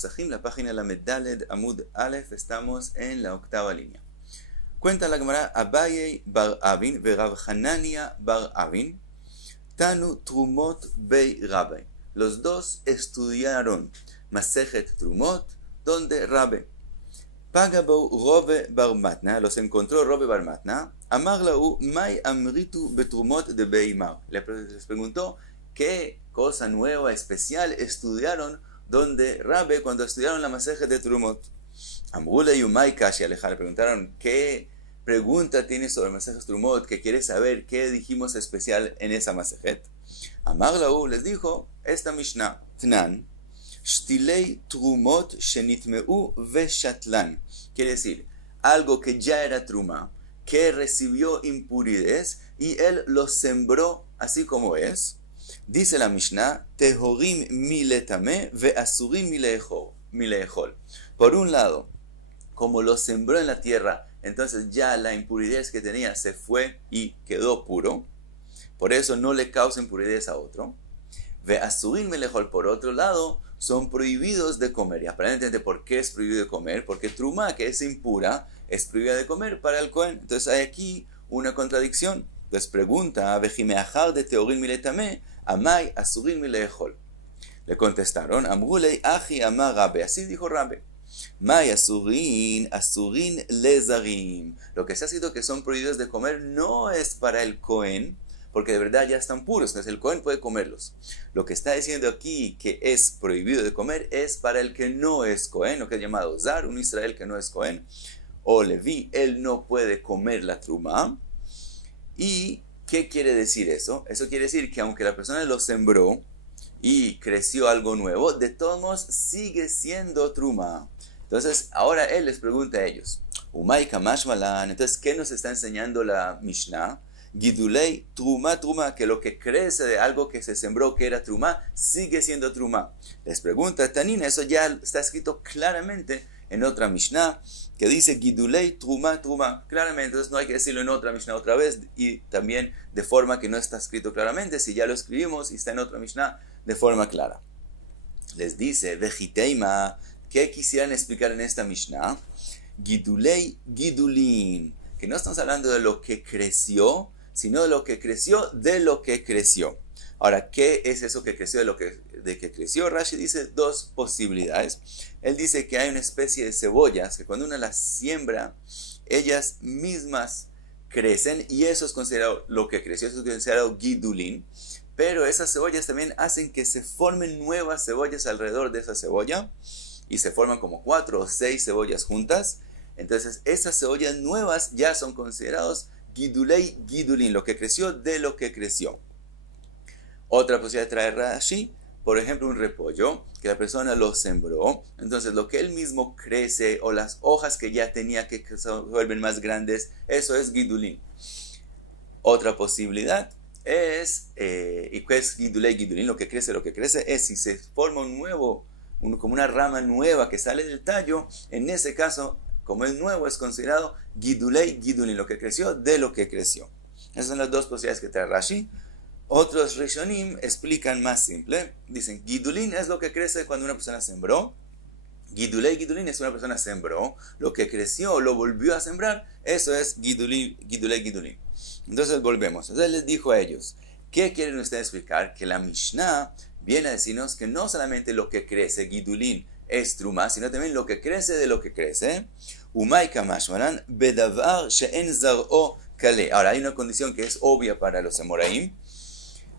Pesachim, la página la Medaled Amud Aleph, estamos en la octava línea. Cuenta la Gemara, Abaye bar Avin ve Rav Hanania bar Avin Tanu Trumot bei Rabbe. Los dos estudiaron Masejet Trumot, donde Rabbe Pagabou Robe bar Matna, los encontró Robe bar Matna, Amar lau Mai Amritu betrumot de Beimar. Les preguntó qué cosa nueva, especial estudiaron donde Rabbe cuando estudiaron la Masejet de Trumot. Amrule Yumai Kashi Alejar, le preguntaron qué pregunta tiene sobre Masejet Trumot, que quiere saber qué dijimos especial en esa Masejet. Amar lau les dijo esta Mishnah, Tnan, Shtilei Trumot Shenitmeu Veshatlan. Quiere decir, algo que ya era Truma, que recibió impurez y él lo sembró así como es. Dice la Mishnah, Tehorim miletame ve asurim milehol. Por un lado, como lo sembró en la tierra, entonces ya la impurez que tenía se fue y quedó puro. Por eso no le causa impurez a otro. Ve asurim milehol, por otro lado, son prohibidos de comer. Y aparentemente, ¿por qué es prohibido de comer? Porque Truma, que es impura, es prohibida de comer para el Cohen. Entonces hay aquí una contradicción. Les pregunta, Vejimeachar de Teorim miletame, Amai asurim milehol. Le contestaron, Amrulei achi amar Rabbe. Así dijo Rabbe. Mai asurin lezarim. Lo que se ha sido que son prohibidos de comer no es para el Cohen, porque de verdad ya están puros, entonces el Cohen puede comerlos. Lo que está diciendo aquí que es prohibido de comer es para el que no es Cohen, lo que es llamado Zar, un Israel que no es Cohen, o Leví, él no puede comer la truma. ¿Y qué quiere decir eso? Eso quiere decir que aunque la persona lo sembró y creció algo nuevo, de todos modos sigue siendo truma. Entonces ahora él les pregunta a ellos, Umay kamash malan, entonces ¿qué nos está enseñando la Mishnah? Gidulei truma, que lo que crece de algo que se sembró que era truma, sigue siendo truma. Les pregunta Tanina, eso ya está escrito claramente en otra Mishnah, que dice Gidulei truma, claramente, entonces no hay que decirlo en otra Mishnah otra vez, y también de forma que no está escrito claramente, si ya lo escribimos y está en otra Mishnah de forma clara. Les dice, Vejiteima, ¿qué quisieran explicar en esta Mishnah? Gidulei gidulin, que no estamos hablando de lo que creció, sino de lo que creció de lo que creció. Ahora, ¿qué es eso que creció de que creció? Rashi dice dos posibilidades. Él dice que hay una especie de cebollas que cuando uno las siembra, ellas mismas crecen y eso es considerado lo que creció, eso es considerado gidulin. Pero esas cebollas también hacen que se formen nuevas cebollas alrededor de esa cebolla y se forman como 4 o 6 cebollas juntas. Entonces, esas cebollas nuevas ya son considerados Gidulei Gidulin, lo que creció de lo que creció. Otra posibilidad de traer Rashi, por ejemplo, un repollo, que la persona lo sembró, entonces lo que él mismo crece, o las hojas que ya tenía que se vuelven más grandes, eso es Gidulin. Otra posibilidad es, ¿y qué es Gidulei Gidulin? Lo que crece es si se forma un nuevo, como una rama nueva que sale del tallo, en ese caso, como es nuevo, es considerado Gidulei Gidulin, lo que creció de lo que creció. Esas son las dos posibilidades que trae Rashi. Otros Rishonim explican más simple. Dicen, Gidulin es lo que crece cuando una persona sembró. Gidulei Gidulin es una persona sembró, lo que creció, lo volvió a sembrar, eso es Gidulei Gidulin. Entonces volvemos. Entonces les dijo a ellos, ¿qué quieren ustedes explicar? Que la Mishnah viene a decirnos que no solamente lo que crece, Gidulin, es truma, sino también lo que crece de lo que crece. Umay kamashmaran bedavar she'en zar'o kale. Ahora hay una condición que es obvia para los Amoraim,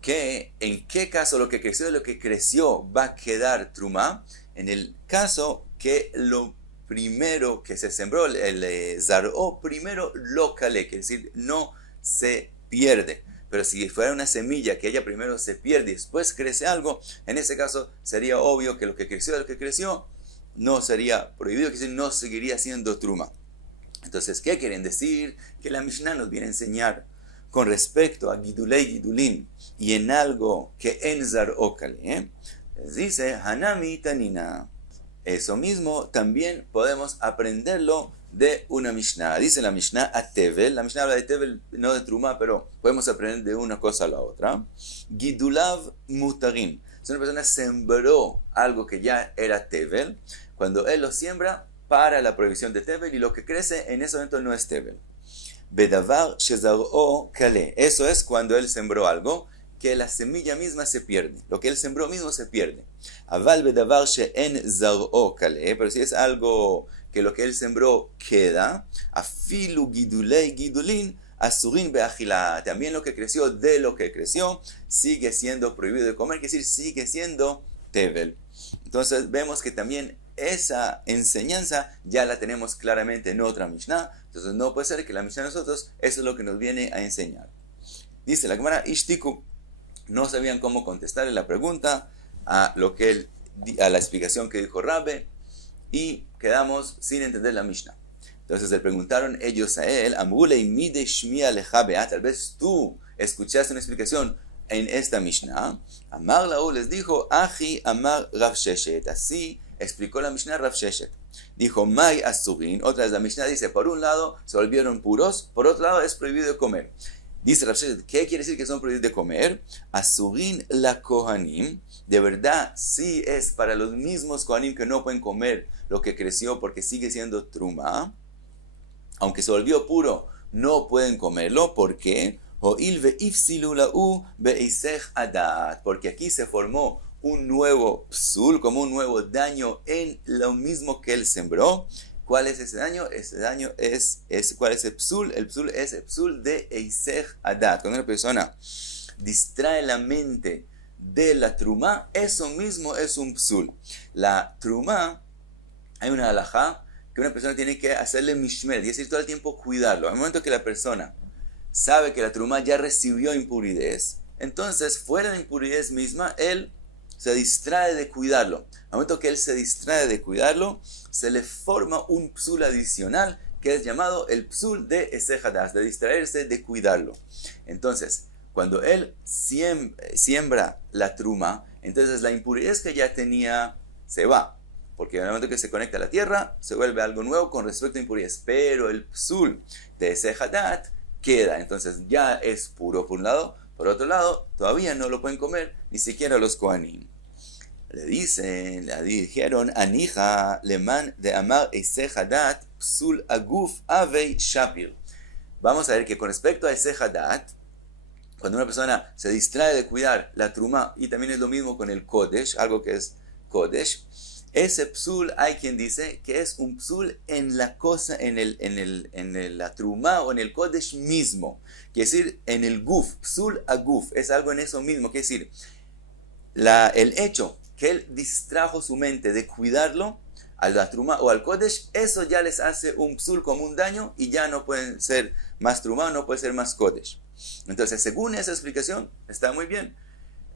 que en qué caso lo que creció de lo que creció va a quedar truma, en el caso que lo primero que se sembró, el zar'o, primero lo kale, que es decir, no se pierde. Pero si fuera una semilla que ella primero se pierde y después crece algo, en ese caso sería obvio que lo que creció de lo que creció no sería prohibido, que no seguiría siendo truma. Entonces, ¿qué quieren decir? Que la Mishnah nos viene a enseñar con respecto a Gidulei Gidulin y en algo que en zar'o kale, les dice Hanami Tanina. Eso mismo también podemos aprenderlo de una Mishnah. Dice la Mishnah a Tevel. La Mishnah habla de Tevel, no de Truma, pero podemos aprender de una cosa a la otra. Gidulav mutarin. Si una persona sembró algo que ya era tevel, cuando él lo siembra, para la prohibición de tevel y lo que crece en ese momento no es tevel. Bedavar shezar'o kale. Eso es cuando él sembró algo que la semilla misma se pierde. Lo que él sembró mismo se pierde. Aval bedavar she'en zar'o kale. Pero si es algo que lo que él sembró queda, afilu gidulei gidulin asurin beachila. También lo que creció de lo que creció sigue siendo prohibido de comer, es decir, sigue siendo tevel. Entonces vemos que también esa enseñanza ya la tenemos claramente en otra Mishnah. Entonces no puede ser que la Mishnah de nosotros, eso es lo que nos viene a enseñar. Dice la Gemara, Ishtiku, no sabían cómo contestarle la pregunta a la explicación que dijo Rabbe, y quedamos sin entender la Mishnah. Entonces le preguntaron ellos a él, Amrulei mide shmia lecha be'at, tal vez tú escuchaste una explicación en esta Mishnah. Amar Lahu les dijo, Aji Amar Rav Sheshet, así explicó la Mishnah Rav Sheshet. Dijo, Mai Asurin, otra vez la Mishnah dice, por un lado se volvieron puros, por otro lado es prohibido de comer. Dice Rav Sheshet, ¿qué quiere decir que son prohibidos de comer? Asurin la Kohanim, de verdad sí es para los mismos Kohanim que no pueden comer lo que creció porque sigue siendo truma. Aunque se volvió puro, no pueden comerlo. ¿Por qué? Porque aquí se formó un nuevo psul, como un nuevo daño en lo mismo que él sembró. ¿Cuál es ese daño? Ese daño ¿cuál es el psul? El psul es el psul de Eisech Adat. Cuando una persona distrae la mente de la truma, eso mismo es un psul. La truma, hay una halajá que una persona tiene que hacerle mishmer, es decir, todo el tiempo cuidarlo. Al momento que la persona sabe que la truma ya recibió impurez, entonces fuera de impurez misma, él se distrae de cuidarlo. Al momento que él se distrae de cuidarlo, se le forma un psul adicional que es llamado el psul de Eisech Adat, de distraerse de cuidarlo. Entonces, cuando él siembra la truma, entonces la impurez que ya tenía se va. Porque en el momento que se conecta a la tierra, se vuelve algo nuevo con respecto a impurez. Pero el psul de Eisech Adat queda. Entonces ya es puro por un lado. Por otro lado, todavía no lo pueden comer, ni siquiera los Kohanim. Le dijeron, Anija leman de amar Eisech Adat psul aguf avei shapir. Vamos a ver que con respecto a Eisech Adat, cuando una persona se distrae de cuidar la truma, y también es lo mismo con el kodesh, algo que es kodesh, ese psul hay quien dice que es un psul en la cosa, en la truma o en el kodesh mismo. Quiere decir, en el guf, psul a guf, es algo en eso mismo. Quiere decir, el hecho que él distrajo su mente de cuidarlo, a la truma o al kodesh, eso ya les hace un psul como un daño y ya no pueden ser más truma, no puede ser más kodesh. Entonces, según esa explicación, está muy bien.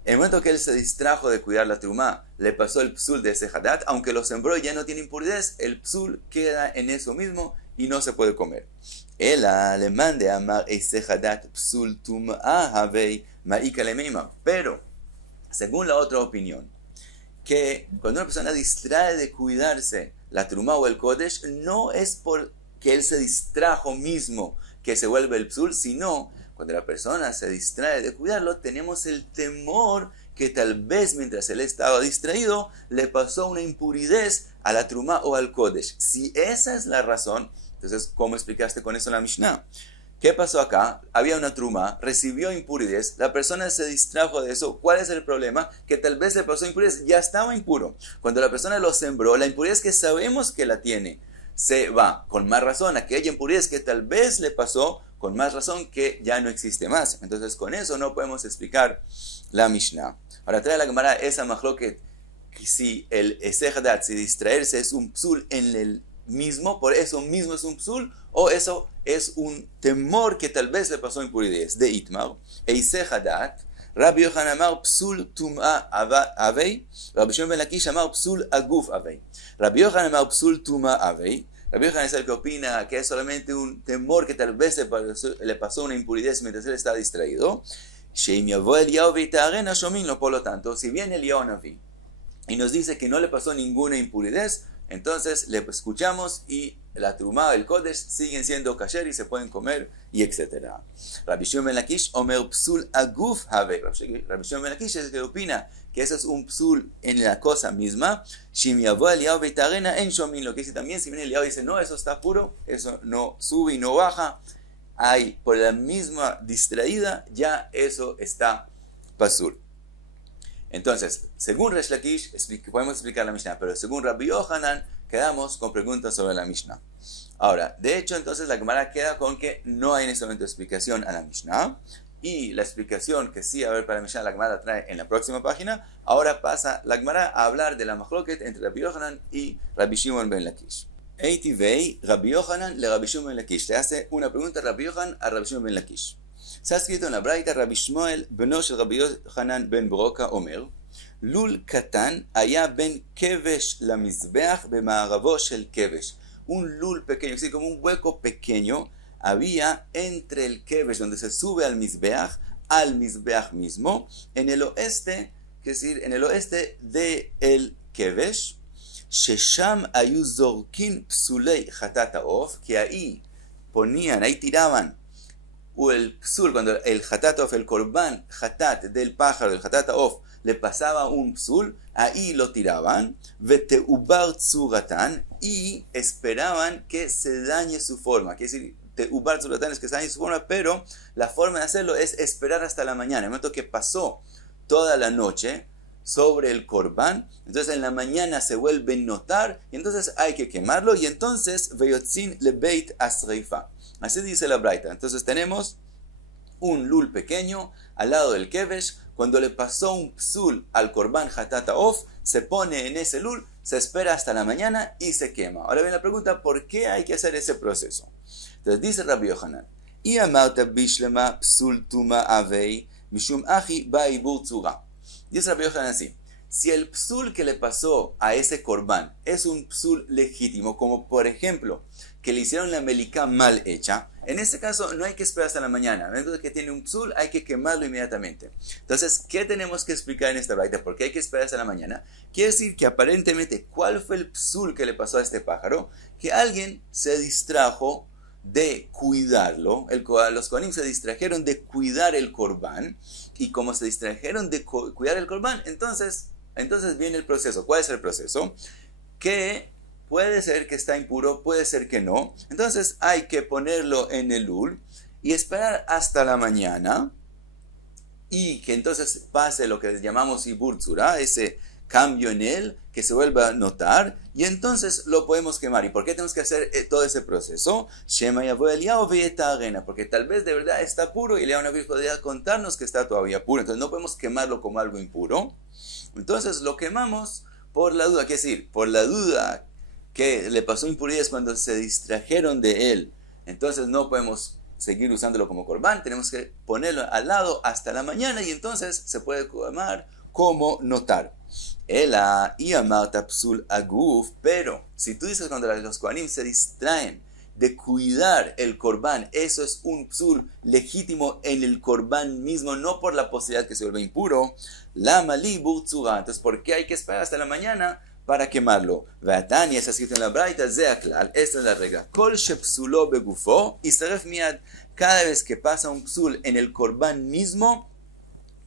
En el momento que él se distrajo de cuidar la truma, le pasó el psul de Eisech Adat, aunque lo sembró y ya no tiene impurez, el psul queda en eso mismo y no se puede comer. El alemán de amar Eisech Adat psul tum'a havei ma'ika lemeima. Pero, según la otra opinión, que cuando una persona distrae de cuidarse la truma o el kodesh, no es porque él se distrajo mismo que se vuelve el psul, sino cuando la persona se distrae de cuidarlo, tenemos el temor que tal vez mientras él estaba distraído, le pasó una impurez a la truma o al kodesh. Si esa es la razón, entonces, ¿cómo explicaste con eso la Mishnah? ¿Qué pasó acá? Había una truma, recibió impurez, la persona se distrajo de eso. ¿Cuál es el problema? Que tal vez le pasó impurez, ya estaba impuro. Cuando la persona lo sembró, la impurez que sabemos que la tiene, se va. Con más razón, aquella impurez que tal vez le pasó, con más razón que ya no existe más. Entonces con eso no podemos explicar la Mishnah. Ahora trae la Gemara esa machloket, que si el Eisech Adat, si distraerse es un psul en el mismo, por eso mismo es un psul, o eso es un temor que tal vez le pasó impurez. De Itmar, Eisech Adat, Rabbi Yochanan amar psul tum'a avei, Rabbi Shimon ben Lakish amar psul aguf avei. Rabbi Yochanan amar psul tum'a avei. Rabbi Yochanan es el que opina que es solamente un temor que tal vez le pasó una impurez mientras él está distraído. Por lo tanto, si viene Eliyahu Naví y nos dice que no le pasó ninguna impurez, entonces le escuchamos y la trumá, el kodesh, siguen siendo kasher y se pueden comer, y etc. Rabbi Shimon ben Lakish omer psul aguf have. Rabbi Shimon ben Lakish es el que opina que eso es un psul en la cosa misma. Shim yavo Eliyahu veitarena en shomin. Lo que dice también, si viene Eliyahu y dice, no, eso está puro, eso no sube y no baja, hay por la misma distraída, ya eso está pasul. Entonces, según Resh Lakish, podemos explicar la Mishnah, pero según Rabbi Yohanan, quedamos con preguntas sobre la Mishnah. Ahora, de hecho, entonces la Gemara queda con que no hay en este momento explicación a la Mishnah, y la explicación que sí, a ver, para la Mishnah, la Gemara trae en la próxima página. Ahora pasa la Gemara a hablar de la machloket entre Rabbi Yohanan y Rabbi Shimon ben Lakish. Eitivei, Rabbi Yohanan le Rabbi Shimon ben Lakish. Te hace una pregunta Rabbi Yohanan a Rabbi Shimon ben Lakish. Se ha escrito en la Braita, Rabbi Shmuel beno shel Rabbi Yohanan ben Broka omer, Lul katan haya ben kevesh la mizbeach bema'aravo shel kevesh. Un lul pequeño, así como un hueco pequeño, había entre el kevesh, donde se sube al mizbeach mismo, en el oeste, es decir, en el oeste de el kevesh, shesham ayu zorkin psulei chatat ha'of, que ahí ponían, ahí tiraban el psul, cuando el chatat ha'of, el korban chatat del pájaro, del chatat ha'of, le pasaba un psul, ahí lo tiraban, veteubar tzuratan, y esperaban que se dañe su forma. Quiere decir, teubar tzuratan es que se dañe su forma, pero la forma de hacerlo es esperar hasta la mañana. En el momento que pasó toda la noche sobre el korban, entonces en la mañana se vuelve a notar, y entonces hay que quemarlo, y entonces veyotzin lebeit asreifa. Así dice la Braita. Entonces tenemos un lul pequeño al lado del kevesh. Cuando le pasó un psul al korban chatat ha'of, se pone en ese lul, se espera hasta la mañana y se quema. Ahora viene la pregunta, ¿por qué hay que hacer ese proceso? Entonces dice Rabbi Yohanan, y amarta bishlema psul tuma avei mishum achi ba'ibur tzura. Dice Rabbi Yohanan así, si el psul que le pasó a ese korban es un psul legítimo, como por ejemplo, que le hicieron la melicá mal hecha, en este caso no hay que esperar hasta la mañana. Entonces que tiene un psul, hay que quemarlo inmediatamente. Entonces, ¿qué tenemos que explicar en esta braita? ¿Por qué hay que esperar hasta la mañana? Quiere decir que aparentemente, ¿cuál fue el psul que le pasó a este pájaro? Que alguien se distrajo de cuidarlo. Los kohanim se distrajeron de cuidar el korban, y como se distrajeron de cuidar el korban, entonces viene el proceso. ¿Cuál es el proceso? Que puede ser que está impuro, puede ser que no. Entonces hay que ponerlo en el lul y esperar hasta la mañana, y que entonces pase lo que llamamos ibur tzura, ese cambio en él, que se vuelva a notar, y entonces lo podemos quemar. ¿Y por qué tenemos que hacer todo ese proceso? Shema yavo Eliyahu veitarena, porque tal vez de verdad está puro y Eliyahu Naví podría contarnos que está todavía puro. Entonces no podemos quemarlo como algo impuro. Entonces lo quemamos por la duda, ¿qué decir? Por la duda que le pasó impurezas cuando se distrajeron de él. Entonces no podemos seguir usándolo como korban, tenemos que ponerlo al lado hasta la mañana, y entonces se puede quemar como notar. Ela y amarta psul aguf, pero si tú dices cuando los kohanim se distraen de cuidar el korban, eso es un psul legítimo en el korban mismo, no por la posibilidad que se vuelva impuro. La mali burtzura. Entonces, ¿por qué hay que esperar hasta la mañana para quemarlo? Ve'atani, está escrito en la Braita, zeaklal, esta es la regla. Kol shepsulo begufo y saref miad. Cada vez que pasa un psul en el korban mismo,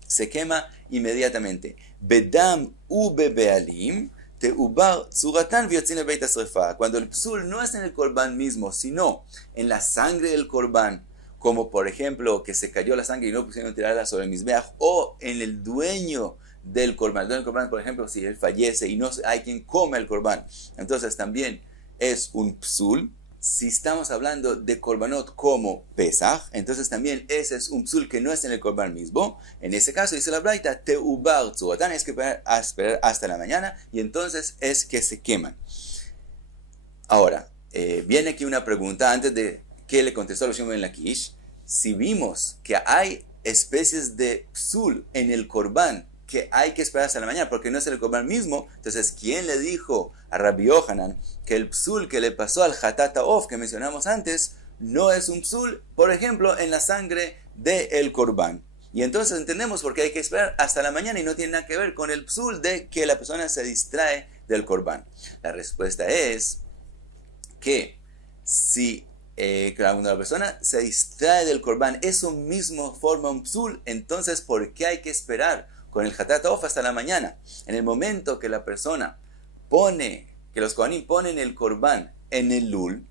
se quema inmediatamente. Bedam u bebealim teubar tzuratan vyotzin lebeit asrefa. Cuando el psul no es en el korban mismo, sino en la sangre del korban, como por ejemplo que se cayó la sangre y no pusieron tirarla sobre el mizbeach, o en el dueño del korban. El dueño del korban, por ejemplo, si él fallece y no hay quien coma el korban, entonces también es un psul. Si estamos hablando de korbanot como Pesach, entonces también ese es un psul que no es en el korban mismo. En ese caso, dice la Braita, teubar tzuratan, es que esperar hasta la mañana, y entonces es que se queman. Ahora, viene aquí una pregunta antes de que le contestó a Shimon ben Lakish. Si vimos que hay especies de psul en el korban que hay que esperar hasta la mañana porque no es el korban mismo, entonces ¿quién le dijo a Rabbi Yohanan que el psul que le pasó al chatat ha'of que mencionamos antes no es un psul, por ejemplo, en la sangre del korban? Y entonces entendemos por qué hay que esperar hasta la mañana, y no tiene nada que ver con el psul de que la persona se distrae del Corbán? La respuesta es que si cuando la persona se distrae del Corbán, eso mismo forma un psul, entonces ¿por qué hay que esperar con el Hatat Of hasta la mañana? En el momento que la persona que los Kohanim ponen el Corbán en el Lul,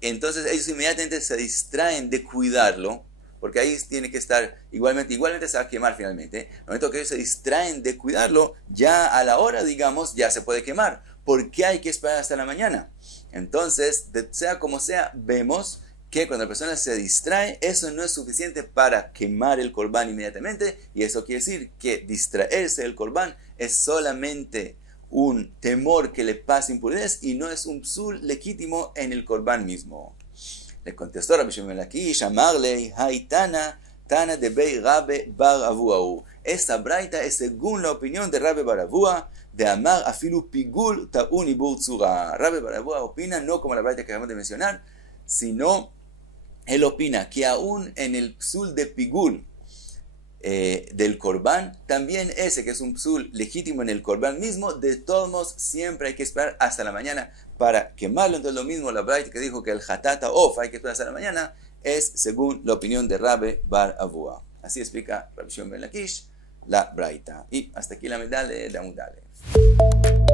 entonces ellos inmediatamente se distraen de cuidarlo, porque ahí tiene que estar, igualmente se va a quemar finalmente. En el momento que ellos se distraen de cuidarlo, ya a la hora, digamos, ya se puede quemar. ¿Por qué hay que esperar hasta la mañana? Entonces, sea como sea, vemos que cuando la persona se distrae, eso no es suficiente para quemar el Corbán inmediatamente, y eso quiere decir que distraerse del Corbán es solamente un temor que le pase impurezas y no es un psul legítimo en el Corbán mismo. Le contestó Rabbi Shimon ben Lakish, Amarle, Haitana, Tana de Bei Rabbe Bar Avua. Esta braita es según la opinión de Rabbe Bar Avua, de Amar Afilu Pigul Ta'un Ibur Tzura. Rabbe Bar Avua opina, no como la braita que acabamos de mencionar, sino él opina que aún en el psul de Pigul del Corbán, también ese que es un psul legítimo en el Corbán mismo, de todos modos siempre hay que esperar hasta la mañana para quemarlo. Entonces lo mismo la braita que dijo que el Hatata Off hay que esperar hasta la mañana es según la opinión de Rabbe Bar Avua. Así explica Rabbi Shimon ben Lakish la braita. Y hasta aquí la medalla de Amud Aleph.